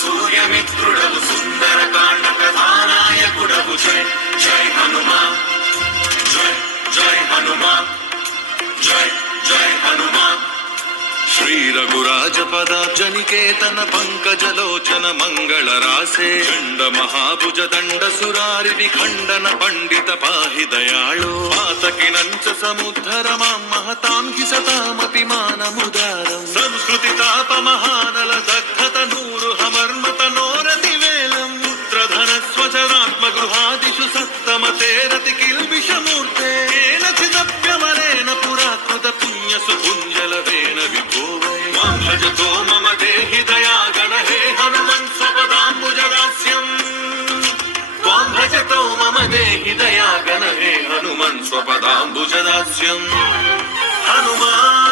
సూర్యమిత్రుడవు సుందరకాండ కథానాయకుడవు జై జై హనుమాన్ జై జై హనుమాన్ జై జై హనుమాన్ శ్రీ రఘురాజ పదాబ్జనికేతన పంకజలోచన మంగళ రాసే చండ మహాభుజ దండ సురారి విఖండన పండిత పాహి దయాళో పాతకి నంచ సముద్ధర మాం మహతాం హి సతామపి మానముదారం సంస్కృతి తాప మహానల దగ్ధత నూరు హమర్మత నోరతి వేలం పుత్రధన స్వజనాత్మ గృహాదిషు సత్తమ తేరతి కిల్బిషమూర్తే చిదప్యమరేణ పురాకృత పుణ్య సుపుంజల వేణ విభోవై మాం భజతో మమ దేహి దయాగణ హే హనుమన్ స్వపదాంబుజదాస్యం త్వాం భజతో మమ దేహి దయాగణ హే హనుమన్ స్వపదాంబుజదాస్యం హనుమాన్